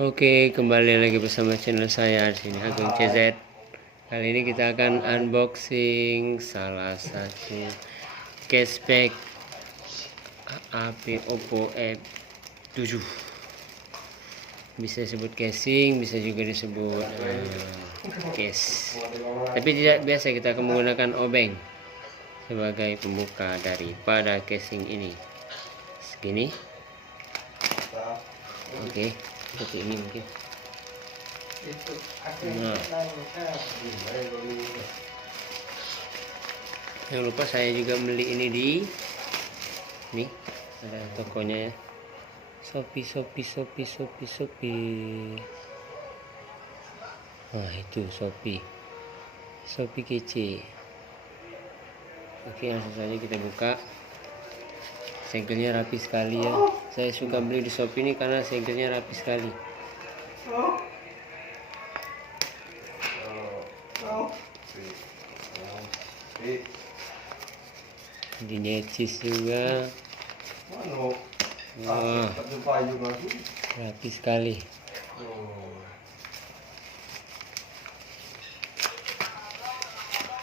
Oke, kembali lagi bersama channel saya di sini Agung CZ. Kali ini kita akan unboxing salah satu cashback HP Oppo F7. Bisa disebut casing, bisa juga disebut case. Tapi tidak biasa, kita akan menggunakan obeng sebagai pembuka daripada casing ini. Segini. Oke, seperti ini mungkin. Nah, jangan lupa saya juga beli ini di nih, ada tokonya ya, Shopee. Nah itu Shopee kece. Oke, langsung saja kita buka. Segelnya rapi sekali ya. Saya suka beli di Shopee ini karena segelnya rapi sekali. Di necis juga. Wah, rapi sekali.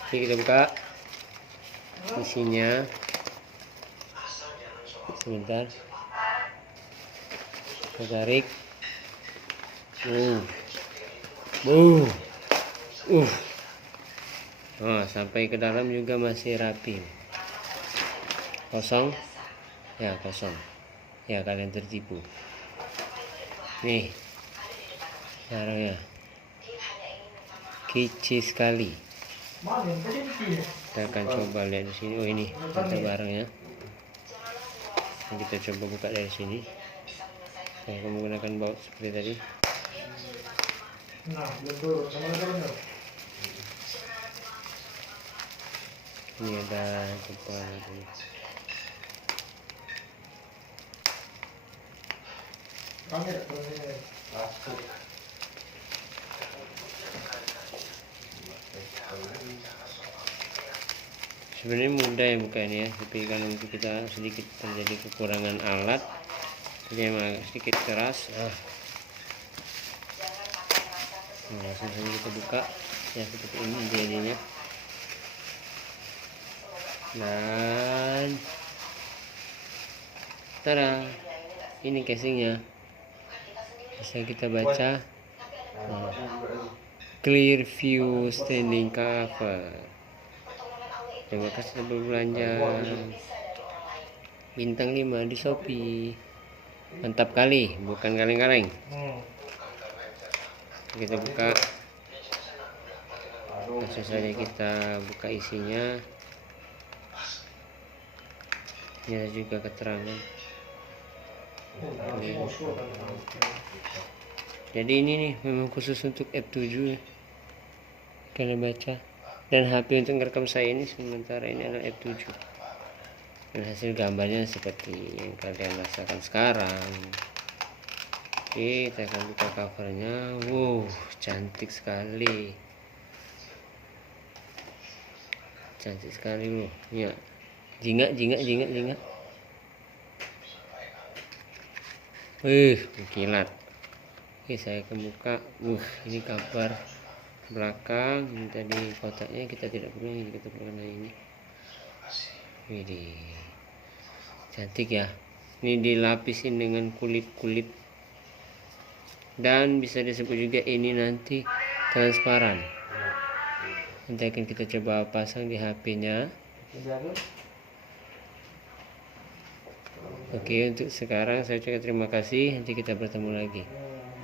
Oke, kita buka isinya. Sebentar, saya tarik. Oh, sampai ke dalam juga masih rapi. Kosong ya, kosong ya, kalian tertipu. Nih caranya, kece sekali. Kita akan coba lihat di sini. Oh, ini kita barangnya. Kita coba buka dari sini. Saya akan menggunakan baut seperti tadi. Ini ada kepala ini. Sebenarnya mudah ya buka ini ya, tapi kan untuk kita sedikit terjadi kekurangan alat, jadi emang agak sedikit keras. Nah, langsung saja kita buka ya, seperti ini jadinya. Dan tada, ini casingnya, bisa kita baca. Clear view standing cover. Terima kasih telah berbelanja. Bintang 5 di Shopee. Mantap kali, bukan kaleng-kaleng. Kita buka. Langsung saja kita buka isinya. Ini ada juga keterangan. Jadi ini nih memang khusus untuk F7 ya. Kalian baca. Dan HP untuk merekam saya ini sementara ini adalah F7. Dan hasil gambarnya seperti yang kalian rasakan sekarang. Oke, kita akan buka covernya. Wow, cantik sekali. Cantik sekali loh. Ya. Jingga. Kilat. Oke, saya akan buka. Ini kabar belakang. Ini tadi kotaknya kita tidak perlu, ini kita perlu ini. Widih, cantik ya. Ini dilapisin dengan kulit dan bisa disebut juga ini nanti transparan. Nanti akan kita coba pasang di HP-nya. Oke, untuk sekarang saya ucapkan terima kasih. Nanti kita bertemu lagi.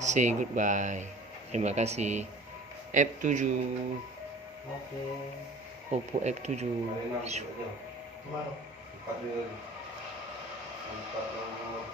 Say goodbye. Terima kasih. F7. Oppo F7.